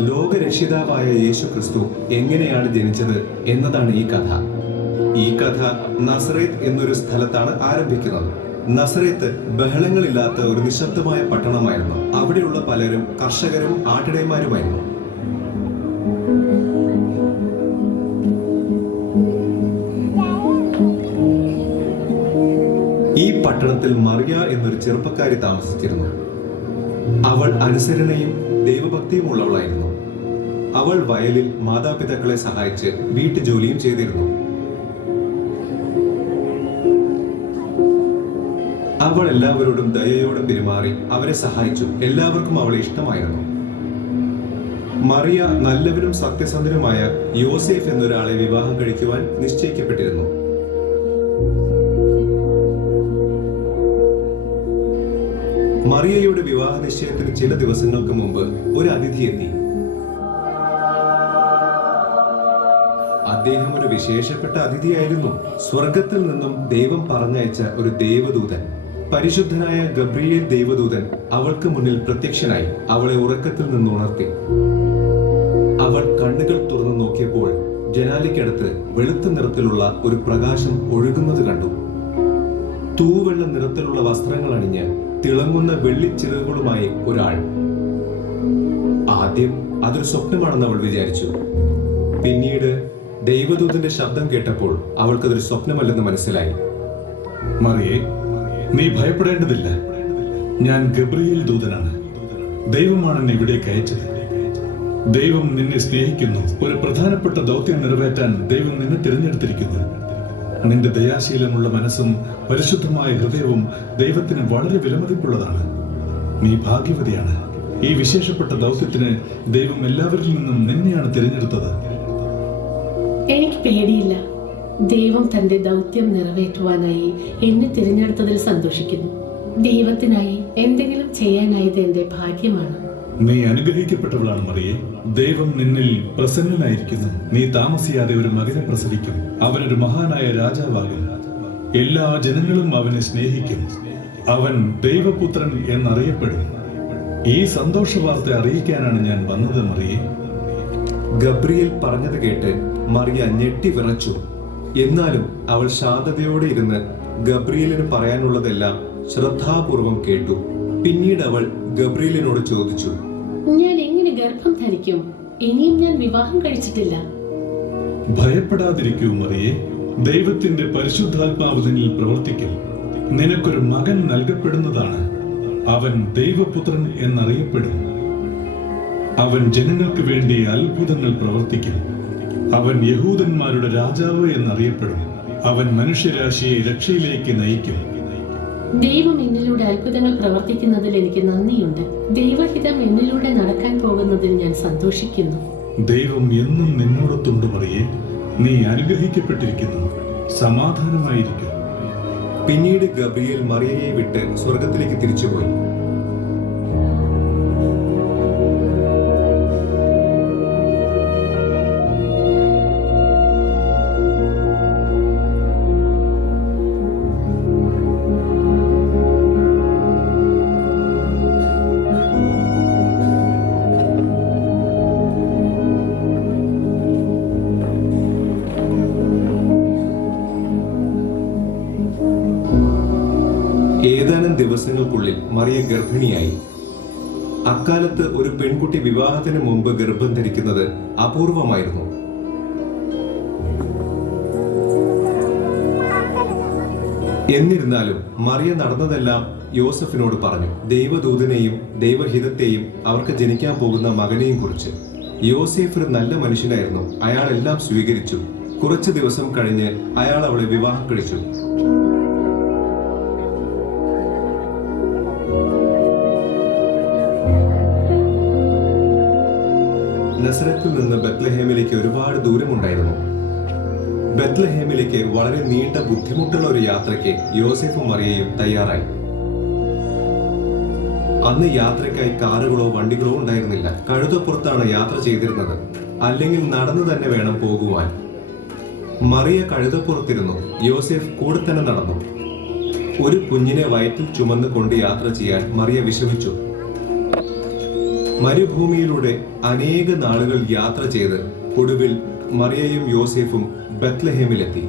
ലോകരക്ഷിതാവായ യേശു ക്രിസ്തു എങ്ങനെയാണ് ജനിച്ചത് എന്നതാണ് ഈ കഥ. ഈ കഥ നസറേത്ത് എന്നൊരു സ്ഥലത്താണ് ആരംഭിക്കുന്നത്. നസറേത്ത് ബഹളങ്ങളില്ലാത്ത ഒരു നിശബ്ദമായ പട്ടണമായിരുന്നു. അവിടെയുള്ള പലരും കർഷകരും ആട്ടിടയന്മാരുമായിരുന്നു. ഈ പട്ടണത്തിൽ മറിയ എന്നൊരു ചെറുപ്പക്കാരി താമസിച്ചിരുന്നു. അവൾ അനുസരണയും ദൈവഭക്തിയും ഉള്ളവളായിരുന്നു. അവൾ വയലിൽ മാതാപിതാക്കളെ സഹായിച്ച് വീട്ടുജോലിയും ചെയ്തിരുന്നു. അവൾ എല്ലാവരോടും ദയയോടെ പെരുമാറി അവരെ സഹായിച്ചു. എല്ലാവർക്കും അവളെ ഇഷ്ടമായിരുന്നു. മറിയ നല്ലവരും സത്യസന്ധനുമായ യോസേഫ് എന്നൊരാളെ വിവാഹം കഴിക്കുവാൻ നിശ്ചയിക്കപ്പെട്ടിരുന്നു. മറിയയുടെ വിവാഹ നിശ്ചയത്തിന് ചില ദിവസങ്ങൾക്ക് മുമ്പ് ഒരു അതിഥി എത്തി. അദ്ദേഹം ഒരു വിശേഷപ്പെട്ട അതിഥിയായിരുന്നു. സ്വർഗത്തിൽ നിന്നും ദൈവം പറഞ്ഞയച്ച ഒരു ദേവദൂതൻ, പരിശുദ്ധനായ ഗബ്രിയേൽ ദേവദൂതൻ അവൾക്ക് മുന്നിൽ പ്രത്യക്ഷനായി അവളെ ഉറക്കത്തിൽ നിന്ന് ഉണർത്തി. അവൾ കണ്ണുകൾ തുറന്നു നോക്കിയപ്പോൾ ജനാലിക്കടുത്ത് വെളുത്ത നിറത്തിലുള്ള ഒരു പ്രകാശം ഒഴുകുന്നത് കണ്ടു. തൂവെള്ള നിറത്തിലുള്ള വസ്ത്രങ്ങൾ അണിഞ്ഞ് തിളങ്ങുന്ന വെള്ളിച്ചിറകുകളുമായി ഒരാൾ. ആദ്യം അതൊരു സ്വപ്നമാണെന്ന് അവൾ വിചാരിച്ചു. പിന്നീട് ദൈവദൂതന്റെ ശബ്ദം കേട്ടപ്പോൾ അവൾക്കതൊരു സ്വപ്നമല്ലെന്ന് മനസ്സിലായി. മറിയേ, നീ ഭയപ്പെടേണ്ടതില്ല. ഞാൻ ഗബ്രിയേൽ ദൂതനാണ്. ദൈവമാണ് എന്നെ ഇവിടേക്ക് അയച്ചത്. ദൈവം നിന്നെ സ്നേഹിക്കുന്നു. ഒരു പ്രധാനപ്പെട്ട ദൗത്യം നിറവേറ്റാൻ ദൈവം നിന്നെ തിരഞ്ഞെടുത്തിരിക്കുന്നു. നിന്റെ ദയാശീലമുള്ള മനസ്സും പരിശുദ്ധമായ ഹൃദയവും ദൈവത്തിന് വളരെ വിലമതിപ്പുള്ളതാണ്. നീ ഭാഗ്യവതിയാണ്. ഈ വിശേഷപ്പെട്ട ദൗത്യത്തിന് ദൈവം എല്ലാവരിൽ നിന്നും നിന്നെയാണ് തിരഞ്ഞെടുത്തത്. എനിക്ക് പേടിയില്ല. ദൈവം തന്റെ ദൗത്യം നിറവേറ്റുവാനായി എന്നെ തിരഞ്ഞെടുത്തതിൽ സന്തോഷിക്കുന്നു. ദൈവത്തിനായി എന്തെങ്കിലും ചെയ്യാനായത് എന്റെ ഭാഗ്യമാണ്. നീ അനുഗ്രഹിക്കപ്പെട്ടവളാണ് മറിയേ. ദൈവം നിന്നിൽ പ്രസന്നനായിരിക്കുന്നു. നീ താമസിയാതെ ഒരു മകനെ പ്രസവിക്കും. അവനൊരു മഹാനായ രാജാവാകും. എല്ലാ ജനങ്ങളും അവനെ സ്നേഹിക്കും. അവൻ ദൈവപുത്രൻ എന്നറിയപ്പെടും. ഈ സന്തോഷ വാർത്ത അറിയിക്കാനാണ് ഞാൻ വന്നത് മറിയേ. ഗബ്രിയേൽ പറഞ്ഞത് കേട്ട് മറിയ ഞെട്ടി വിറച്ചു. എന്നാലും അവൾ ശാന്തതയോടെ ഇരുന്ന് ഗബ്രിയേലിന് പറയാനുള്ളതെല്ലാം ശ്രദ്ധാപൂർവം കേട്ടു. പിന്നീട് അവൾ ഗബ്രിയേലിനോട് ചോദിച്ചു, ഞാൻ എങ്ങനെ ഗർഭം ധരിക്കും? ഇനിയും ഞാൻ വിവാഹം കഴിച്ചിട്ടില്ല. ഭയപ്പെടാതിരിക്കൂ മറിയേ. ദൈവത്തിന്റെ പരിശുദ്ധാത്മാവ് നിന്നിൽ പ്രവർത്തിക്കും. നിനക്കൊരു മകൻ നൽകപ്പെടുന്നതാണ്. അവൻ ദൈവപുത്രൻ എന്നറിയപ്പെടും. അവൻ ജനങ്ങൾക്ക് വേണ്ടി അത്ഭുതങ്ങൾ പ്രവർത്തിക്കും. അവൻ യഹൂദന്മാരുടെ രാജാവ് എന്നറിയപ്പെടും. അവൻ മനുഷ്യരാശിയെ രക്ഷയിലേക്ക് നയിക്കും. ദൈവം എന്നിലൂടെ അത്ഭുതങ്ങൾ പ്രവർത്തിക്കുന്നതിൽ എനിക്ക് നന്ദിയുണ്ട്. ദൈവഹിതം എന്നിലൂടെ നടക്കാൻ പോകുന്നതിൽ ഞാൻ സന്തോഷിക്കുന്നു. ദൈവം എന്നും നിന്നോടൊത്തുണ്ട് മറിയേ. നീ അനുഗ്രഹിക്കപ്പെട്ടിരിക്കുന്നു. സമാധാനമായിരിക്കും. പിന്നീട് ഗബ്രിയേൽ മറിയയെ വിട്ട് സ്വർഗത്തിലേക്ക് തിരിച്ചുപോയി. ഏതാനും ദിവസങ്ങൾക്കുള്ളിൽ മറിയ ഗർഭിണിയായി. അക്കാലത്ത് ഒരു പെൺകുട്ടി വിവാഹത്തിന് മുമ്പ് ഗർഭം ധരിക്കുന്നത് അപൂർവമായിരുന്നു. എന്നിരുന്നാലും മറിയ നടന്നതെല്ലാം യോസഫിനോട് പറഞ്ഞു. ദൈവദൂതനെയും ദൈവഹിതത്തെയും അവർക്ക് ജനിക്കാൻ പോകുന്ന മകനെയും കുറിച്ച്. യോസേഫ് ഒരു നല്ല മനുഷ്യനായിരുന്നു. അയാൾ എല്ലാം സ്വീകരിച്ചു. കുറച്ചു ദിവസം കഴിഞ്ഞ് അയാൾ അവളെ വിവാഹം കഴിച്ചു. നസറത്തിൽ നിന്ന് ബത്ലഹേമിലേക്ക് ഒരുപാട് ദൂരമുണ്ടായിരുന്നു. ബത്ലഹേമിലേക്ക് വളരെ നീണ്ട ബുദ്ധിമുട്ടുള്ള ഒരു യാത്രയ്ക്ക് യോസേഫും മറിയയും തയ്യാറായി. അന്ന് യാത്രയ്ക്കായി കാറുകളോ വണ്ടികളോ ഉണ്ടായിരുന്നില്ല. കഴുതപ്പുറത്താണ് യാത്ര ചെയ്തിരുന്നത്. അല്ലെങ്കിൽ നടന്നു തന്നെ വേണം പോകുവാൻ. മറിയ കഴുതപ്പുറത്തിരുന്നു. യോസേഫ് കൂടെ തന്നെ നടന്നു. ഒരു കുഞ്ഞിനെ വയറ്റിൽ ചുമന്ന് കൊണ്ട് യാത്ര ചെയ്യാൻ മറിയ വിഷമിച്ചു. മരുഭൂമിയിലൂടെ അനേക നാളുകൾ യാത്ര ചെയ്ത് ഒടുവിൽ മറിയയും യോസേഫും ബത്ലഹേമിലെത്തി.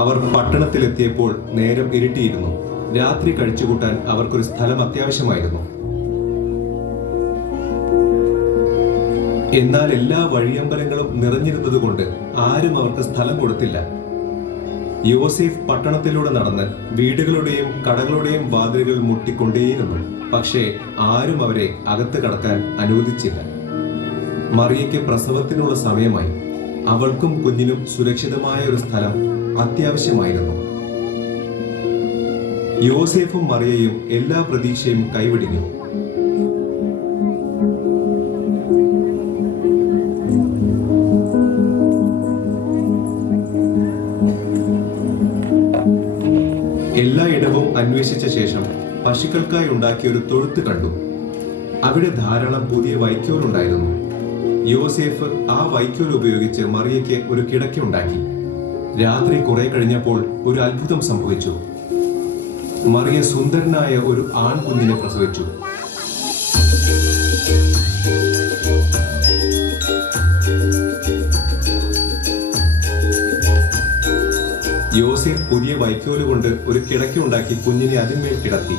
അവർ പട്ടണത്തിലെത്തിയപ്പോൾ നേരം ഇരുട്ടിയിരുന്നു. രാത്രി കഴിച്ചുകൂട്ടാൻ അവർക്കൊരു സ്ഥലം അത്യാവശ്യമായിരുന്നു. എന്നാൽ എല്ലാ വഴിയമ്പലങ്ങളും നിറഞ്ഞിരുന്നതുകൊണ്ട് ആരും അവർക്ക് സ്ഥലം കൊടുത്തില്ല. യോസേഫ് പട്ടണത്തിലൂടെ നടന്ന് വീടുകളുടെയും കടകളുടെയും വാതിലുകൾ മുട്ടിക്കൊണ്ടേയിരുന്നു. പക്ഷേ ആരും അവരെ അകത്ത് കടക്കാൻ അനുവദിച്ചില്ല. മറിയയ്ക്ക് പ്രസവത്തിനുള്ള സമയമായി. അവൾക്കും കുഞ്ഞിനും സുരക്ഷിതമായ ഒരു സ്ഥലം അത്യാവശ്യമായിരുന്നു. യോസേഫും മറിയയും എല്ലാ പ്രതീക്ഷയും കൈവിടിഞ്ഞു. എല്ലായിടവും അന്വേഷിച്ച ശേഷം പശുക്കൾക്കായി ഉണ്ടാക്കിയ ഒരു തൊഴുത്ത് കണ്ടു. അവിടെ ധാരാളം പുതിയ വൈക്കോലുണ്ടായിരുന്നു. യോസേഫ് ആ വൈക്കോൽ ഉപയോഗിച്ച് മറിയയ്ക്ക് ഒരു കിടക്കയുണ്ടാക്കി. രാത്രി കുറെ കഴിഞ്ഞപ്പോൾ ഒരു അത്ഭുതം സംഭവിച്ചു. മറിയ സുന്ദരനായ ഒരു ആൺകുഞ്ഞിനെ പ്രസവിച്ചു. യോസേഫ് പുതിയ വൈക്കോല് കൊണ്ട് ഒരു കിടക്കയുണ്ടാക്കി കുഞ്ഞിനെ അതിന്മേൽ കിടത്തി.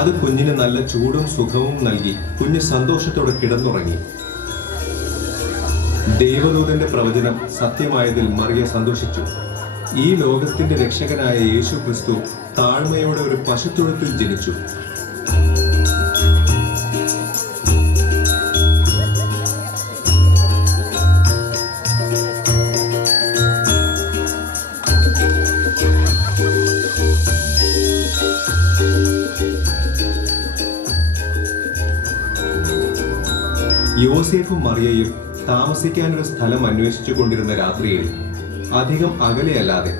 അത് കുഞ്ഞിന് നല്ല ചൂടും സുഖവും നൽകി. കുഞ്ഞ് സന്തോഷത്തോടെ കിടന്നുറങ്ങി. ദൈവദൂതന്റെ പ്രവചനം സത്യമായതിൽ മറിയ സന്തോഷിച്ചു. ഈ ലോകത്തിന്റെ രക്ഷകനായ യേശു ക്രിസ്തു താഴ്മയോടെ ഒരു പശുത്തൊഴുത്തിൽ ജനിച്ചു. യോസേഫും മറിയയും താമസിക്കാനൊരു സ്ഥലം അന്വേഷിച്ചു കൊണ്ടിരുന്ന രാത്രിയിൽ അധികം അകലെയല്ലാതെ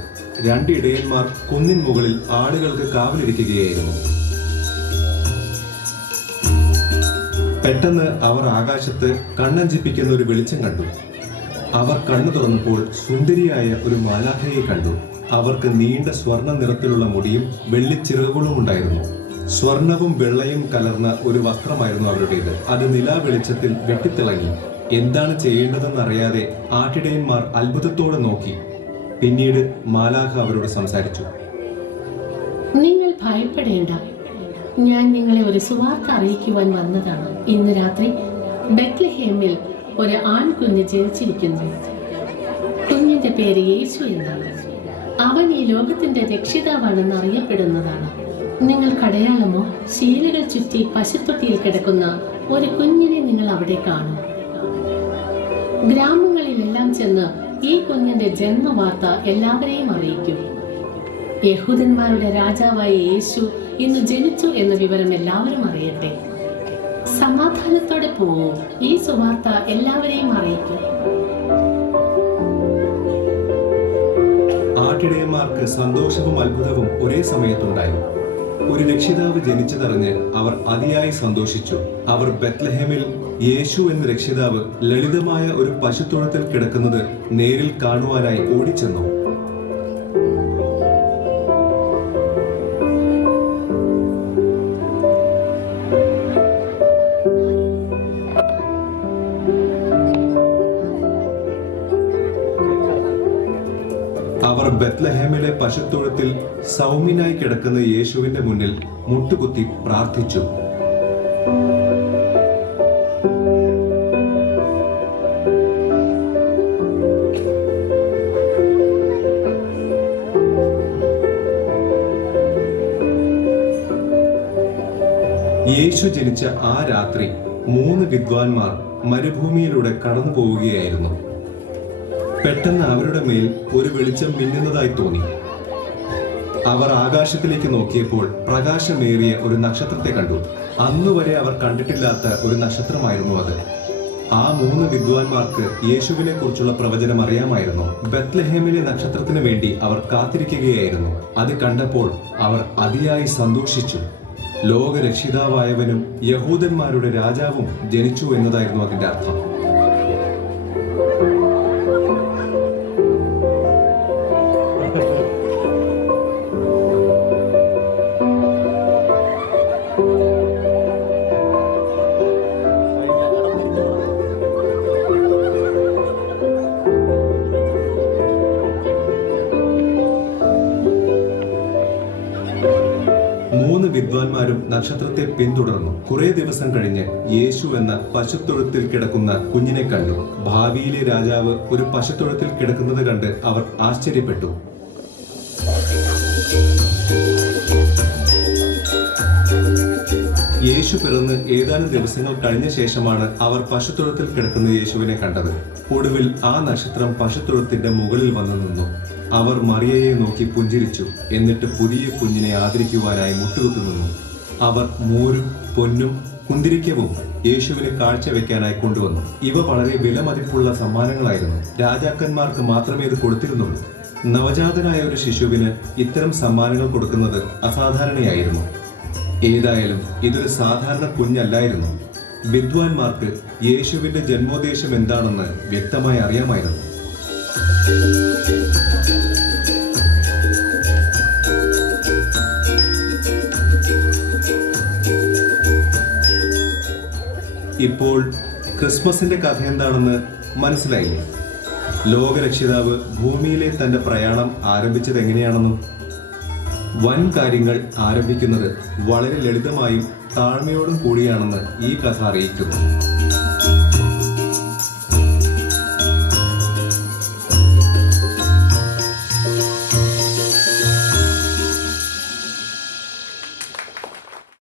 രണ്ട് ഇടയന്മാർ കുന്നിൻ മുകളിൽ ആടുകൾക്ക് കാവലിരിക്കുകയായിരുന്നു. പെട്ടെന്ന് അവർ ആകാശത്ത് കണ്ണഞ്ചിപ്പിക്കുന്ന ഒരു വെളിച്ചം കണ്ടു. അവർ കണ്ണു തുറന്നപ്പോൾ സുന്ദരിയായ ഒരു മാലാഖയെ കണ്ടു. അവർക്ക് നീണ്ട സ്വർണ്ണ നിറത്തിലുള്ള മുടിയും വെള്ളിച്ചിറകുകളും ഉണ്ടായിരുന്നു. സ്വർണവും വെള്ളയും കലർന്ന ഒരു വസ്ത്രമായിരുന്നു അവരുടേത്. അത് നിലാ വെളിച്ചത്തിൽ വെട്ടിത്തിളങ്ങി. എന്താണ് ചെയ്യേണ്ടതെന്നറിയാതെ ആട്ടിടയന്മാർ അത്ഭുതത്തോടെ നോക്കി. പിന്നീട് മാലാഖ അവരോട് സംസാരിച്ചു. നിങ്ങൾ ഭയപ്പെടേണ്ട, ഞാൻ നിങ്ങളെ ഒരു സുവാർത്ത അറിയിക്കുവാൻ വന്നതാണ്. ഇന്ന് രാത്രി ബത്ലഹേമിൽ ഒരു ആൺകുഞ്ഞ് ജനിച്ചിരിക്കുന്നു. കുഞ്ഞിന്റെ പേര് യേശു എന്നാണ്. അവൻ ഈ ലോകത്തിന്റെ രക്ഷിതാവാണെന്ന് അറിയപ്പെടുന്നതാണ്. നിങ്ങൾ കടയാളമോ ശീലകൾ ചുറ്റി പശുത്തൊട്ടിയിൽ കിടക്കുന്ന ഒരു കുഞ്ഞിനെ നിങ്ങൾ അവിടെ കാണും. ഗ്രാമങ്ങളിലെല്ലാം ചെന്ന് ഈ കുഞ്ഞിന്റെ ജന്മവാർത്ത എല്ലാവരെയും അറിയിക്കും. യഹൂദന്മാരുടെ രാജാവായ യേശു ഇന്ന് ജനിച്ചു എന്ന വിവരം എല്ലാവരും അറിയട്ടെ. സമാധാനത്തോടെ പോവൂ. ഈ സുവാർത്ത എല്ലാവരെയും അറിയിക്കും. ആട്ടിടയന്മാർക്ക് സന്തോഷവും അത്ഭുതവും ഒരേ സമയത്തുണ്ടായി. ഒരു രക്ഷിതാവ് ജനിച്ചതറിഞ്ഞ് അവർ അതിയായി സന്തോഷിച്ചു. അവർ ബത്ലഹേമിൽ യേശു എന്ന രക്ഷിതാവ് ലളിതമായ ഒരു പശുത്തൊഴുത്തിൽ കിടക്കുന്നത് നേരിൽ കാണുവാനായി ഓടിച്ചെന്നു. അവർ ബത്ലഹേമിലെ പശുത്തൊഴുത്തിൽ സൗമ്യനായി കിടക്കുന്ന യേശുവിന്റെ മുന്നിൽ മുട്ടുകുത്തി പ്രാർത്ഥിച്ചു. യേശു ജനിച്ച ആ രാത്രി 3 വിദ്വാൻമാർ മരുഭൂമിയിലൂടെ കടന്നു പോവുകയായിരുന്നു. പെട്ടെന്ന് അവരുടെ മേൽ ഒരു വെളിച്ചം മിന്നുന്നതായി തോന്നി. അവർ ആകാശത്തിലേക്ക് നോക്കിയപ്പോൾ പ്രകാശമേറിയ ഒരു നക്ഷത്രത്തെ കണ്ടു. അന്നുവരെ അവർ കണ്ടിട്ടില്ലാത്ത ഒരു നക്ഷത്രമായിരുന്നു അത്. ആ 3 വിദ്വാൻമാർക്ക് യേശുവിനെ കുറിച്ചുള്ള പ്രവചനം അറിയാമായിരുന്നു. ബത്ലഹേമിലെ നക്ഷത്രത്തിന് വേണ്ടി അവർ കാത്തിരിക്കുകയായിരുന്നു. അത് കണ്ടപ്പോൾ അവർ അതിയായി സന്തോഷിച്ചു. ലോകരക്ഷിതാവായവനും യഹൂദന്മാരുടെ രാജാവും ജനിച്ചു എന്നതായിരുന്നു അതിന്റെ അർത്ഥം. 3 വിദ്വാൻമാരും നക്ഷത്രത്തെ പിന്തുടർന്നു. കുറെ ദിവസം കഴിഞ്ഞ് യേശു എന്ന പശുത്തൊഴുത്തിൽ കിടക്കുന്ന കുഞ്ഞിനെ കണ്ടു. ഭാവിയിലെ രാജാവ് ഒരു പശുത്തൊഴുത്തിൽ കിടക്കുന്നത് കണ്ട് അവർ ആശ്ചര്യപ്പെട്ടു. യേശു പിറന്ന് ഏതാനും ദിവസങ്ങൾ കഴിഞ്ഞ ശേഷമാണ് അവർ പശുത്തൊഴുത്തിൽ കിടക്കുന്ന യേശുവിനെ കണ്ടത്. ഒടുവിൽ ആ നക്ഷത്രം പശുത്തൊഴുത്തിന്റെ മുകളിൽ വന്നു നിന്നു. അവർ മറിയയെ നോക്കി പുഞ്ചിരിച്ചു. എന്നിട്ട് പുതിയ കുഞ്ഞിനെ ആദരിക്കുവാനായി മുട്ടുകുത്തു നിന്നു. അവർ മോരും പൊന്നും കുന്തിരിക്കവും യേശുവിന് കാഴ്ചവെക്കാനായി കൊണ്ടുവന്നു. ഇവ വളരെ വിലമതിപ്പുള്ള സമ്മാനങ്ങളായിരുന്നു. രാജാക്കന്മാർക്ക് മാത്രമേ ഇത് കൊടുത്തിരുന്നുള്ളൂ. നവജാതനായ ഒരു ശിശുവിന് ഇത്തരം സമ്മാനങ്ങൾ കൊടുക്കുന്നത് അസാധാരണയായിരുന്നു. ഏതായാലും ഇതൊരു സാധാരണ കുഞ്ഞല്ലായിരുന്നു. വിദ്വാൻമാർക്ക് യേശുവിന്റെ ജന്മോദ്ദേശം എന്താണെന്ന് വ്യക്തമായി അറിയാമായിരുന്നു. ഇപ്പോൾ ക്രിസ്മസിന്റെ കഥ എന്താണെന്ന് മനസ്സിലായില്ലേ? ലോകരക്ഷിതാവ് ഭൂമിയിലെ തന്റെ പ്രയാണം ആരംഭിച്ചത് എങ്ങനെയാണെന്നും വൻ കാര്യങ്ങൾ ആരംഭിക്കുന്നത് വളരെ ലളിതമായും താഴ്മയോടും കൂടിയാണെന്ന് ഈ കഥ അറിയിക്കുന്നു.